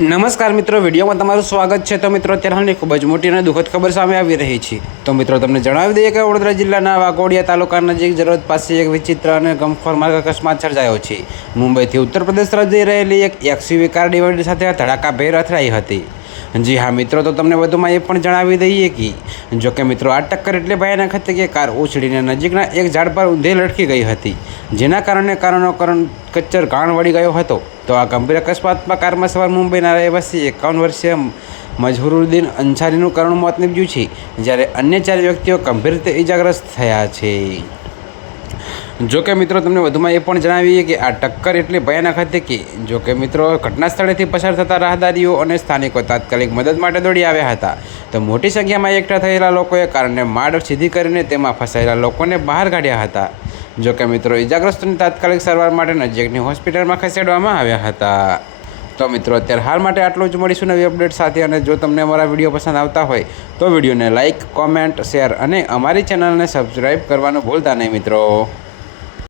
નમસ્કાર મિત્રો, વિડીયોમાં તમારું સ્વાગત છે. તો મિત્રો, અત્યારે હાલની ખૂબ જ મોટી અને દુઃખદ ખબર સામે આવી રહી છે. તો મિત્રો, તમને જણાવી દઈએ કે વડોદરા જિલ્લાના વાઘોડિયા તાલુકા નજીક જરૂરત પાસે એક વિચિત્ર અને ગમખોર માર્ગ અકસ્માત સર્જાયો છે. મુંબઈથી ઉત્તર પ્રદેશ તરફ જઈ રહેલી એક એક્સયુવી કાર ડિવાઈડર સાથે ધડાકાભેર અથડાઈ હતી. જી હા, મિત્રો, તો તમને વધુમાં એ પણ જણાવી દઈએ કે જો કે મિત્રો, આ ટક્કર એટલે ભયાનક હતી કે કાર ઉછળીને નજીકના એક ઝાડ પર ઊંધે લટકી ગઈ હતી. જેના કારણે કારણો કરણ કચ્ચર ઘાણ વળી ગયો હતો. તો આ ગંભીર અકસ્માતમાં કારમાં સવાર મુંબઈના રહેવાસી એકાવન વર્ષીય મજહુરુદ્દીન અંસારીનું કરુણ મોત નીપજ્યું છે, જ્યારે અન્ય ચાર વ્યક્તિઓ ગંભીર રીતે ઇજાગ્રસ્ત થયા છે. જો કે મિત્રો તમને વધુમાં એ પણ જણાવીએ કે આ ટક્કર એટલી ભયાનક હતી કે જો કે મિત્રો ઘટના સ્થળેથી પસાર થતા રાહદારીઓ અને સ્થાનિકો તાત્કાલિક મદદ માટે દોડી આવ્યા હતા. તો મોટી સંખ્યામાં એકઠા થયેલા લોકોએ કારણે માડ સીધી કરીને તેમાં ફસાયેલા લોકોને બહાર કાઢ્યા હતા. જોકે મિત્રો ઇજાગ્રસ્તોને તાત્કાલિક સારવાર માટે નજીકની હોસ્પિટલમાં ખસેડવામાં આવ્યા હતા. તો મિત્રો અત્યારે હાલ માટે આટલું જ. મળીશું નવી અપડેટ સાથે અને જો તમને અમારા વીડિયો પસંદ આવતા હોય તો વિડીયોને લાઇક કોમેન્ટ, શેર અને અમારી ચેનલને સબસ્ક્રાઈબ કરવાનું ભૂલતા નહીં મિત્રો.